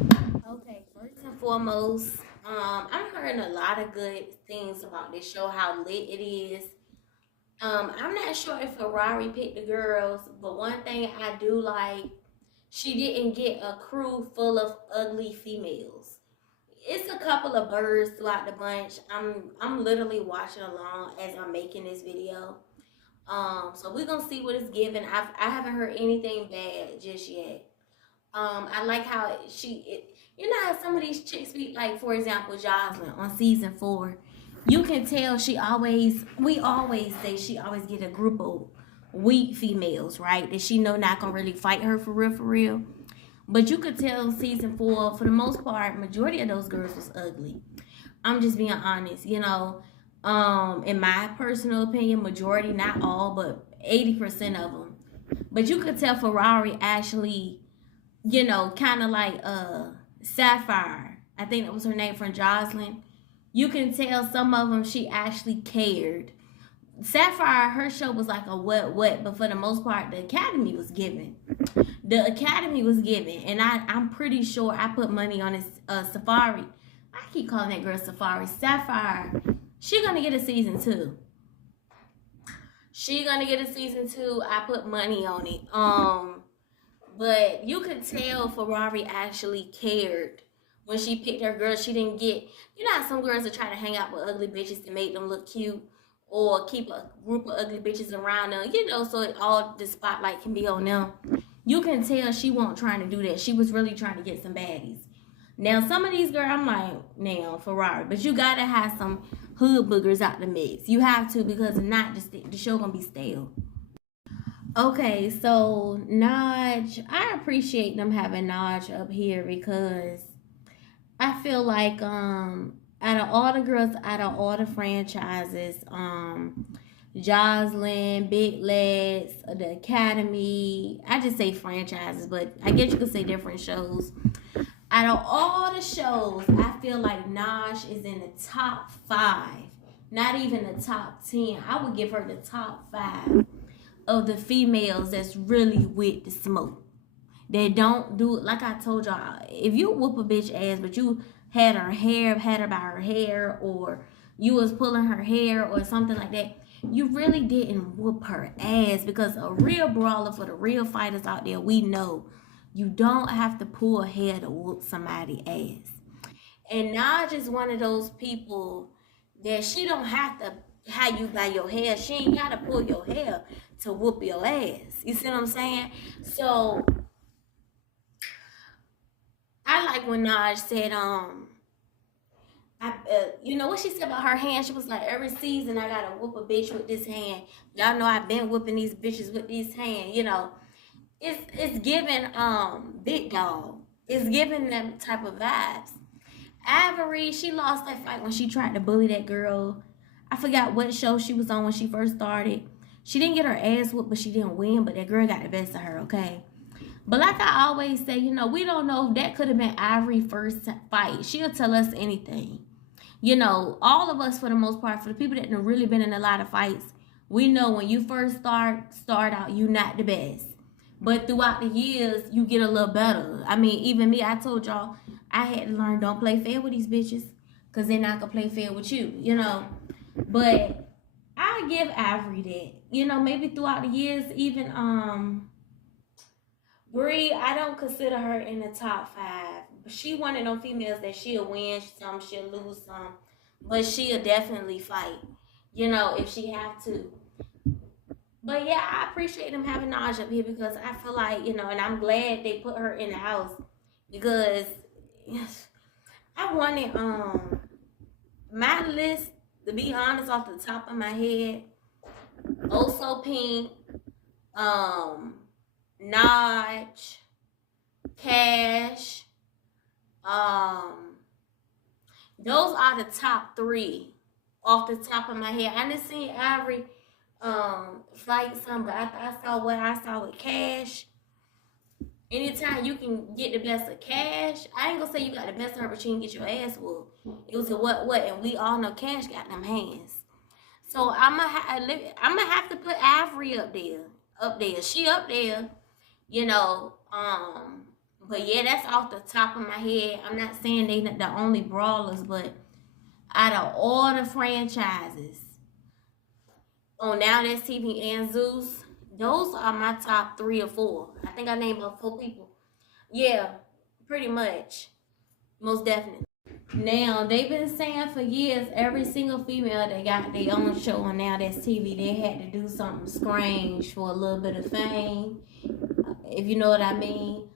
Okay, first and foremost, I'm hearing a lot of good things about this show, how lit it is. I'm not sure if Ferrari picked the girls, but one thing I do like, she didn't get a crew full of ugly females. It's a couple of birds throughout the bunch. I'm literally watching along as I'm making this video. So we're gonna see what it's giving. I haven't heard anything bad just yet. I like how you know how some of these chicks be like, for example, Jocelyn on season 4. You can tell we always say she always get a group of weak females, right? That she know not gonna really fight her for real, for real. But you could tell season 4, for the most part, majority of those girls was ugly. I'm just being honest, in my personal opinion, majority, not all, but 80% of them. But you could tell Ferrari actually, kind of like Sapphire. I think that was her name from Jocelyn. You can tell some of them she actually cared. Sapphire, her show was like a what, but for the most part, the Academy was giving. The Academy was giving, and I'm pretty sure I put money on this Safari. I keep calling that girl Safari. Sapphire. She gonna get a season 2. She gonna get a season 2. I put money on it. But you could tell Ferrari actually cared when she picked her girls. She didn't get, how some girls are trying to hang out with ugly bitches to make them look cute or keep a group of ugly bitches around them, so all the spotlight can be on them. You can tell she wasn't trying to do that. She was really trying to get some baddies. Now, some of these girls, I'm like, now, Ferrari, but you gotta have some hood boogers out the mix. You have to, because if not, the show gonna be stale. Okay, so Naj, I appreciate them having Naj up here because I feel like out of all the girls, out of all the franchises, Jocelyn, Big Legs, the Academy, I just say franchises, but I guess you could say different shows. Out of all the shows, I feel like Naj is in the top 5, not even the top 10. I would give her the top 5 of the females that's really with the smoke. They don't do it like I told y'all. If you whoop a bitch ass, but you had her by her hair, or you was pulling her hair or something like that, you really didn't whoop her ass. Because a real brawler, for the real fighters out there, we know you don't have to pull hair to whoop somebody's ass. And Naj is one of those people that she don't have to have you by your hair. She ain't gotta pull your hair to whoop your ass. You see what I'm saying? So I like when Naj said, what she said about her hand. She was like, every season I gotta whoop a bitch with this hand. Y'all know I've been whooping these bitches with this hand. It's giving big dog. It's giving them type of vibes. Avery, she lost that fight when she tried to bully that girl. I forgot what show she was on when she first started. She didn't get her ass whooped, but she didn't win. But that girl got the best of her, okay? But like I always say, we don't know if that could have been Ivory's first fight. She'll tell us anything. All of us, for the most part, for the people that have really been in a lot of fights, we know when you first start out, you're not the best. But throughout the years, you get a little better. I mean, even me, I told y'all, I had to learn, don't play fair with these bitches, because they're not going to play fair with you. But I give Ivory that. Maybe throughout the years, even Bree, I don't consider her in the top 5. But she one of them females that she'll win some, she'll lose some, but she'll definitely fight, if she have to. But yeah, I appreciate them having Naj up here because I feel like, and I'm glad they put her in the house because I wanted my list, to be honest, off the top of my head. Also Pink, Naj, Cash, those are the top 3 off the top of my head. I didn't see Ivory fight some, but I saw what I saw with Cash. Anytime you can get the best of Cash, I ain't gonna say you got the best of her, but you can get your ass whooped. It was a what, and we all know Cash got them hands. So I'm gonna have to put Ivory up there. She up there, But yeah, that's off the top of my head. I'm not saying they not the only brawlers, but out of all the franchises on Now That's TV and Zeus, those are my top 3 or 4. I think I named about 4 people. Yeah, pretty much. Most definitely. Now, they've been saying for years, every single female that got their own show on Now That's TV, they had to do something strange for a little bit of fame, if you know what I mean.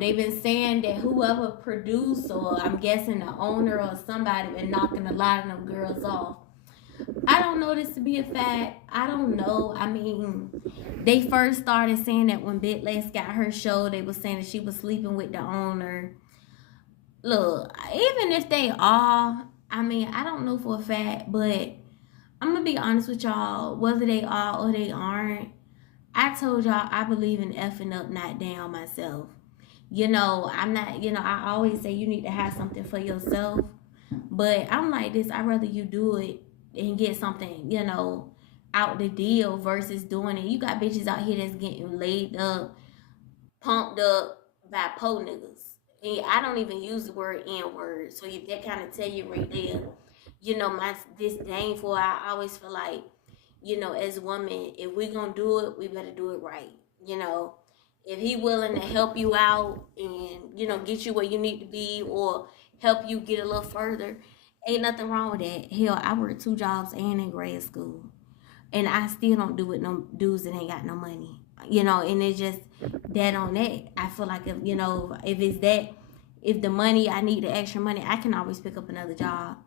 They've been saying that whoever produced, or I'm guessing the owner or somebody, been knocking a lot of them girls off. I don't know this to be a fact. I don't know. I mean, they first started saying that when Big Lex got her show, they were saying that she was sleeping with the owner. Look, even if they are, I mean, I don't know for a fact, but I'm gonna be honest with y'all, whether they are or they aren't, I told y'all I believe in effing up, not down myself. You know, I'm not, I always say you need to have something for yourself, but I'm like this, I'd rather you do it and get something, out the deal versus doing it. You got bitches out here that's getting laid up, pumped up by po niggas. And I don't even use the word N word. So that kind of tell you right there, my disdain for it. I always feel like, as women, if we gonna do it, we better do it right. If he willing to help you out and, get you where you need to be or help you get a little further, ain't nothing wrong with that. Hell, I worked 2 jobs and in grad school. And I still don't do it no dudes that ain't got no money. And it's just that on that. I feel like if the money, I need the extra money, I can always pick up another job.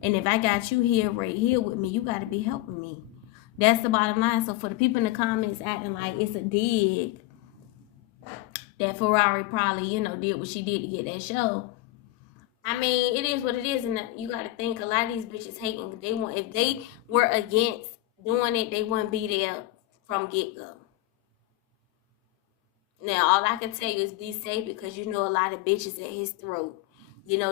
And if I got you here, right here with me, you got to be helping me. That's the bottom line. So for the people in the comments acting like it's a dig that Ferrari probably, did what she did to get that show. I mean, it is what it is. And you got to think, a lot of these bitches hating. If they were against doing it, they wouldn't be there from get-go. Now, all I can tell you is be safe, because a lot of bitches at his throat,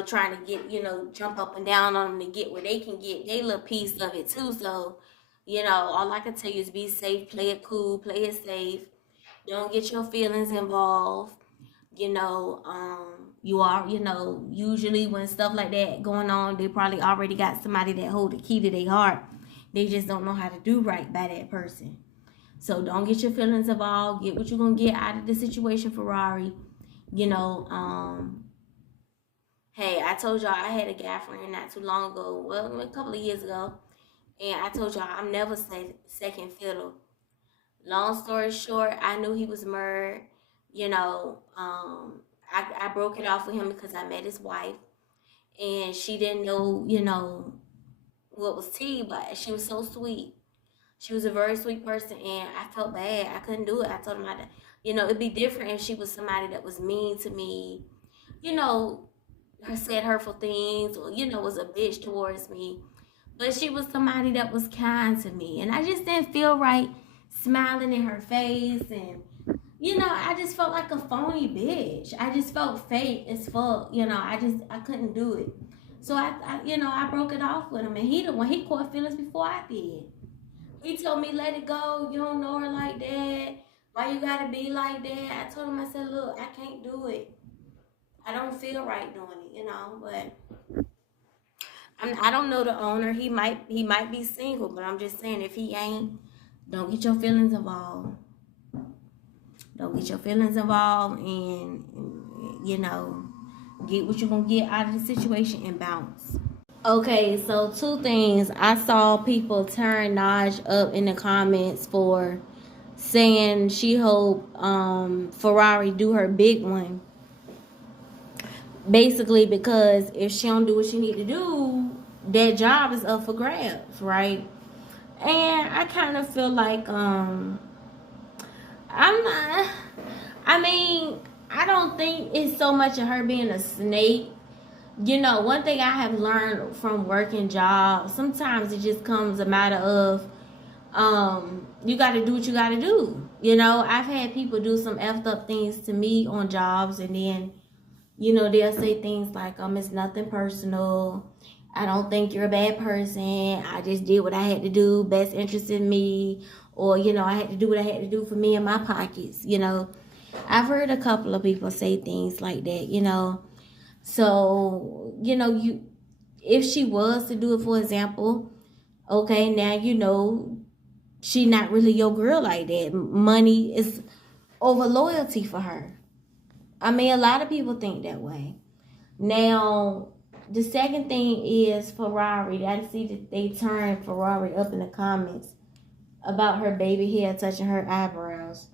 trying to get, jump up and down on him to get where they can get their little piece of it too. So, all I can tell you is be safe, play it cool, play it safe. Don't get your feelings involved. You are, usually when stuff like that going on, they probably already got somebody that hold the key to their heart. They just don't know how to do right by that person. So don't get your feelings involved. Get what you're going to get out of the situation, Ferrari. Hey, I told y'all I had a guy friend not too long ago. Well, a couple of years ago. And I told y'all I'm never second fiddle. Long story short, I knew he was married. I broke it off with him because I met his wife. And she didn't know, what was tea, but she was so sweet. She was a very sweet person, and I felt bad. I couldn't do it. I told him, it'd be different if she was somebody that was mean to me, said hurtful things, or, was a bitch towards me. But she was somebody that was kind to me, and I just didn't feel right smiling in her face, and, I just felt like a phony bitch. I just felt fake as fuck, I couldn't do it. So I broke it off with him, and he caught feelings before I did. He told me, let it go. You don't know her like that. Why you gotta be like that? I told him, I said, look, I can't do it. I don't feel right doing it, but I don't know the owner. He might be single, but I'm just saying, if he ain't, don't get your feelings involved. Don't get your feelings involved, and get what you're gonna get out of the situation and bounce. Okay, so 2 things. I saw people turn Naj up in the comments for saying she hope Ferrari do her big one. Basically, because if she don't do what she need to do, that job is up for grabs, right? And I kind of feel like I don't think it's so much of her being a snake. One thing I have learned from working jobs, sometimes it just comes a matter of you got to do what you got to do. I've had people do some effed up things to me on jobs, and then, they'll say things like, it's nothing personal. I don't think you're a bad person. I just did what I had to do, best interest in me. Or, I had to do what I had to do for me and my pockets, I've heard a couple of people say things like that, you know. So, you know, if she was to do it, for example, okay, now you know she not really your girl like that. Money is over loyalty for her. I mean, a lot of people think that way. Now, the second thing is Ferrari. I see that they turned Ferrari up in the comments about her baby hair touching her eyebrows.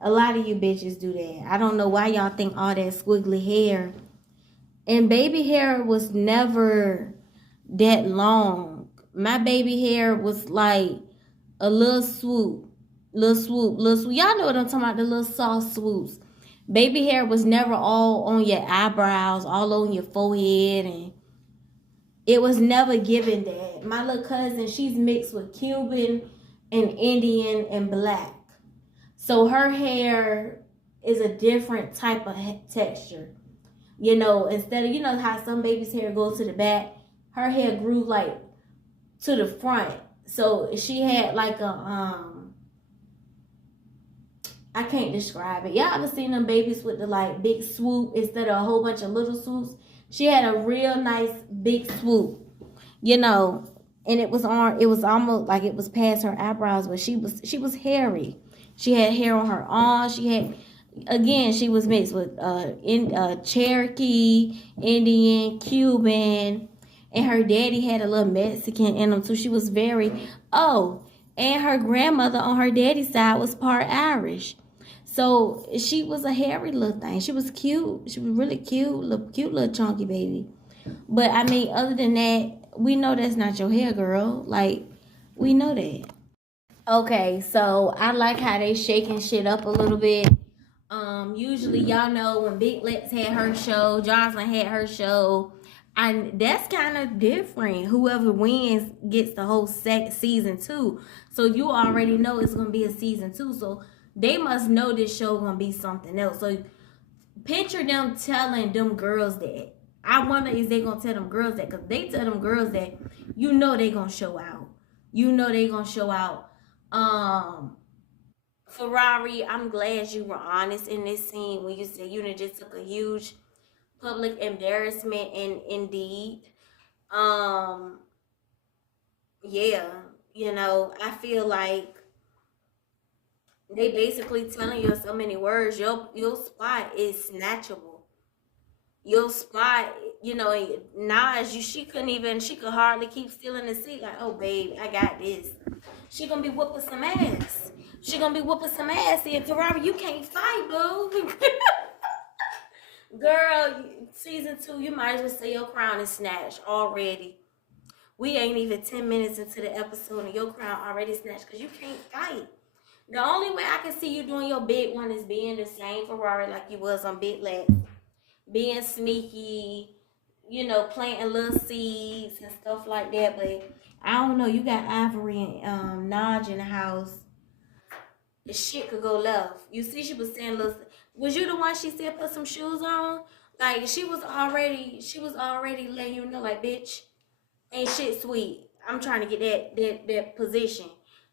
A lot of you bitches do that. I don't know why y'all think all that squiggly hair. And baby hair was never that long. My baby hair was like a little swoop. Little swoop, little swoop. Y'all know what I'm talking about, the little soft swoops. Baby hair was never all on your eyebrows, all on your forehead, and it was never given that. My little cousin, she's mixed with Cuban and Indian and black. So her hair is a different type of texture. You know, instead of, you know how some baby's hair goes to the back, her hair grew like to the front. So she had like a, I can't describe it. Y'all ever seen them babies with the like big swoop instead of a whole bunch of little swoops? She had a real nice big swoop, you know, and it was almost like it was past her eyebrows, but she was hairy. She had hair on her arms. She was mixed with Cherokee, Indian, Cuban, and her daddy had a little Mexican in him too. She was and her grandmother on her daddy's side was part Irish. So she was a hairy little thing. She was cute. She was really cute little chunky baby. But I mean, other than that, we know that's not your hair, girl. Like, we know that. Okay, so I like how they shaking shit up a little bit. Usually y'all know when Big Lex had her show, Jocelyn had her show, and that's kind of different. Whoever wins gets the whole season 2. So you already know it's gonna be a season 2. So they must know this show gonna be something else. So picture them telling them girls that. I wonder is they gonna tell them girls that, because they tell them girls that, you know they gonna show out. You know they gonna show out. Ferrari, I'm glad you were honest in this scene when you said you just took a huge public embarrassment, and indeed, yeah, you know, I feel like they basically telling you in so many words, your spot is snatchable. Your spot, you know, Nas, she could hardly keep still in the seat. Like, oh babe, I got this. She gonna be whooping some ass. She gonna be whooping some ass. And Ferrari, you can't fight, boo. Girl, season 2, you might as well say your crown is snatched already. We ain't even 10 minutes into the episode and your crown already snatched because you can't fight. The only way I can see you doing your big one is being the same Ferrari like you was on Big Lex. Being sneaky, you know, planting little seeds and stuff like that. But I don't know, you got Ivory and Naj in the house. The shit could go left. You see, she was saying, was you the one she said put some shoes on? Like, she was already letting you know, like, bitch, ain't shit sweet. I'm trying to get that position.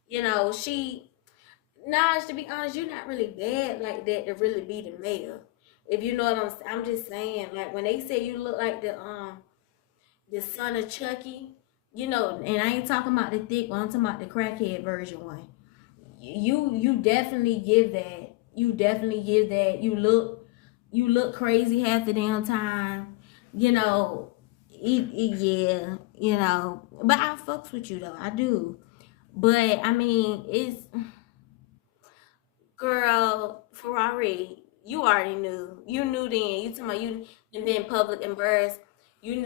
You know, Naj, to be honest, you're not really bad like that to really be the mayor. If you know what I'm just saying, like when they say you look like the son of Chucky, you know, and I ain't talking about the thick one, I'm talking about the crackhead version one. You definitely give that. You definitely give that. You look crazy half the damn time. You know, yeah, you know. But I fucks with you though, I do. But I mean, it's girl, Ferrari. You already knew. You knew then. You talking about you been public embarrassed. You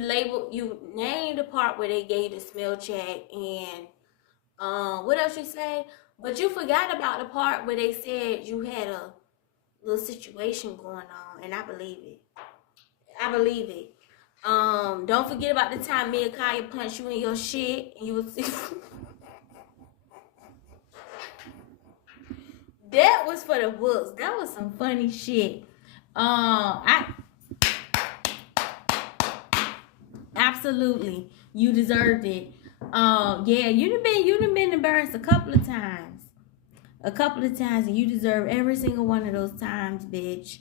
named the part where they gave the smell check and what else you say? But you forgot about the part where they said you had a little situation going on, and I believe it. I believe it. Don't forget about the time Mia Kaya punched you in your shit and you was that was for the books. That was some funny shit. Absolutely, you deserved it. Yeah, you done been embarrassed a couple of times. a couple of times, and you deserve every single one of those times, bitch.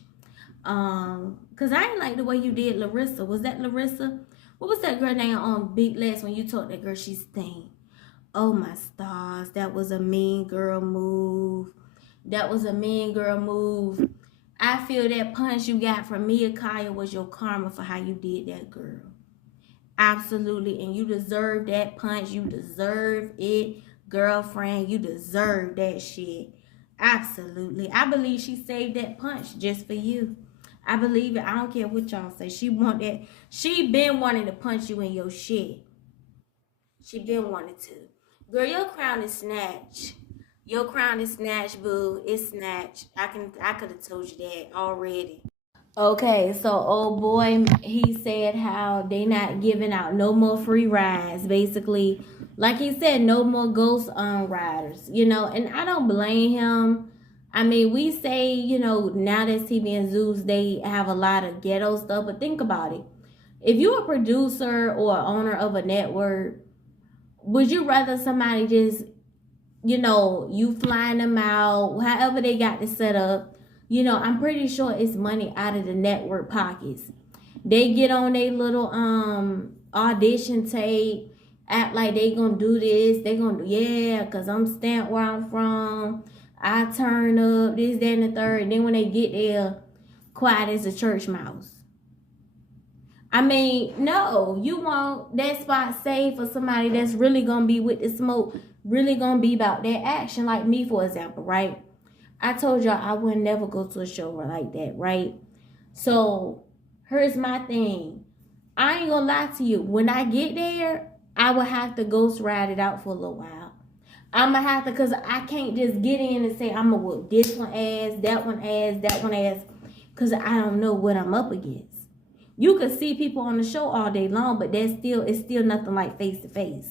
Cause I ain't like the way you did Larissa. Was that Larissa? What was that girl name on Big Legs when you told that girl she stink? Oh my stars, that was a mean girl move. That was a mean girl move. I feel that punch you got from Mia Kaya was your karma for how you did that girl. Absolutely. And you deserve that punch. You deserve it, girlfriend. You deserve that shit. Absolutely. I believe she saved that punch just for you. I believe it. I don't care what y'all say. She want that. She been wanting to punch you in your shit. She been wanting to. Girl, your crown is snatched. Your crown is snatched, boo. It's snatched. I could have told you that already. Okay, so old boy, he said how they not giving out no more free rides. Basically, like he said, no more ghost riders. You know, and I don't blame him. I mean, we say, you know, now that TV and Zeus, they have a lot of ghetto stuff. But think about it. If you're a producer or owner of a network, would you rather somebody just, you know, you flying them out, however they got this set up? You know, I'm pretty sure it's money out of the network pockets. They get on their little audition tape, act like they gonna do this. They gonna do, yeah, because I'm stamped where I'm from. I turn up, this, that, and the third. And then when they get there, quiet as a church mouse. I mean, no, you want that spot saved for somebody that's really gonna be with the smoke, really gonna be about that action. Like me, for example, right? I told y'all I would never go to a show like that, right? So here's my thing. I ain't gonna lie to you. When I get there, I will have to ghost ride it out for a little while. I'm gonna have to, because I can't just get in and say I'm gonna whoop this one ass, that one ass, that one ass, because I don't know what I'm up against. You could see people on the show all day long, but it's still nothing like face to face.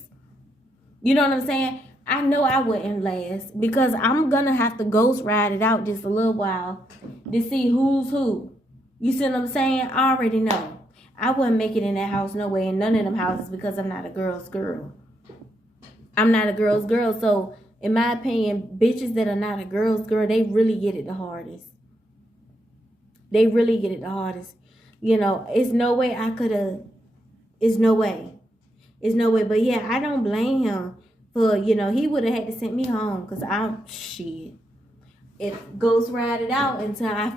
You know what I'm saying? I know I wouldn't last, because I'm gonna have to ghost ride it out just a little while to see who's who. You see what I'm saying? I already know. I wouldn't make it in that house no way, in none of them houses, because I'm not a girl's girl. I'm not a girl's girl. So in my opinion, bitches that are not a girl's girl, they really get it the hardest. They really get it the hardest. You know, it's no way I could have. It's no way. It's no way. But yeah, I don't blame him for, you know, he would have had to send me home, because shit. If ghost ride it out until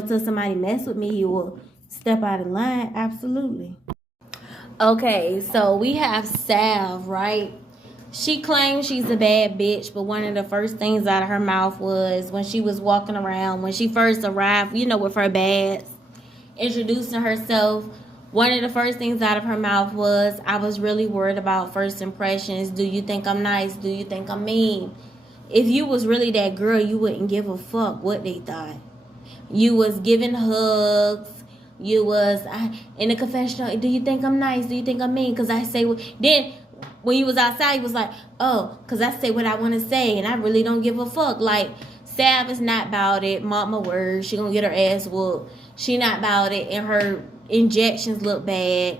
till somebody mess with me, he will step out of line. Absolutely. Okay, so we have Sav, right? She claims she's a bad bitch, but one of the first things out of her mouth was when she was walking around, when she first arrived, with her bags, introducing herself. One of the first things out of her mouth was, I was really worried about first impressions. Do you think I'm nice? Do you think I'm mean? If you was really that girl, you wouldn't give a fuck what they thought. You was giving hugs. You was in the confessional. Do you think I'm nice? Do you think I'm mean? Because I say, then when you was outside, you was like, oh, because I say what I want to say, and I really don't give a fuck. Like, Sav is not about it. Mark my words. She gonna get her ass whooped. She not about it, and her injections look bad.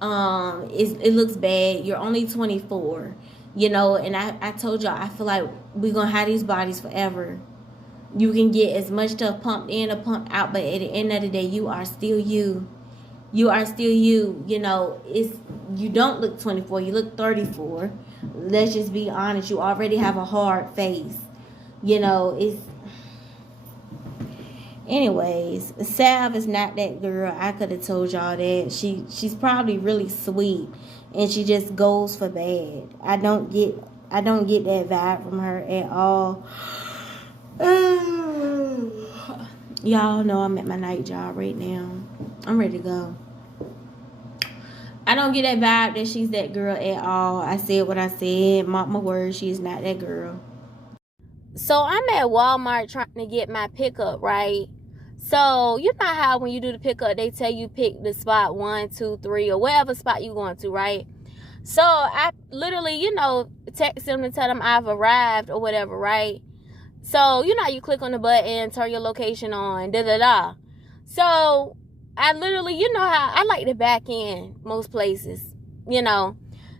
It looks bad. You're only 24, and I told y'all, I feel like we're gonna have these bodies forever. You can get as much stuff pumped in or pumped out, but at the end of the day, you are still you. You are still you. You don't look 24. You look 34. Let's just be honest. You already have a hard face. Anyways, Sav is not that girl. I could have told y'all that. She's probably really sweet, and she just goes for bad. I don't get that vibe from her at all. Y'all know I'm at my night job right now. I'm ready to go. I don't get that vibe that she's that girl at all. I said what I said. Mark my words, she's not that girl. So I'm at Walmart trying to get my pickup, right? So you know how when you do the pickup, they tell you pick the spot 1, 2, 3, or whatever spot you going to, right? So I literally, text them to tell them I've arrived or whatever, right? So how you click on the button, turn your location on, da-da-da. So I literally, how I like to back in most places,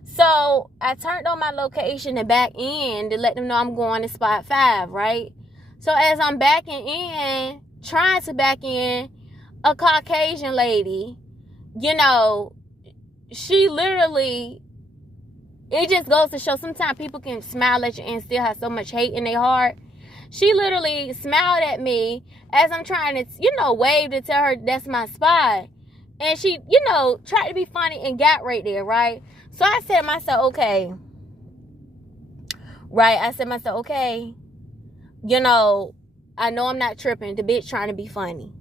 So I turned on my location to back in to let them know I'm going to spot 5, right? So as I'm backing in, trying to back in, a Caucasian lady, you know, she literally, it just goes to show sometimes people can smile at you and still have so much hate in their heart. She literally smiled at me as I'm trying to, wave to tell her that's my spot. And she, tried to be funny and got right there, right? So I said to myself, okay. Right? I said to myself, okay. I know I'm not tripping. The bitch trying to be funny.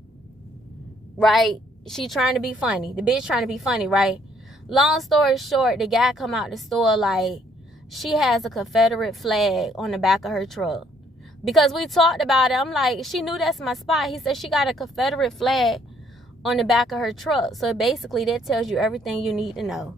Right? She trying to be funny. The bitch trying to be funny, right? Long story short, the guy come out the store like she has a Confederate flag on the back of her truck. Because we talked about it. I'm like, she knew that's my spot. He said she got a Confederate flag on the back of her truck. So basically that tells you everything you need to know.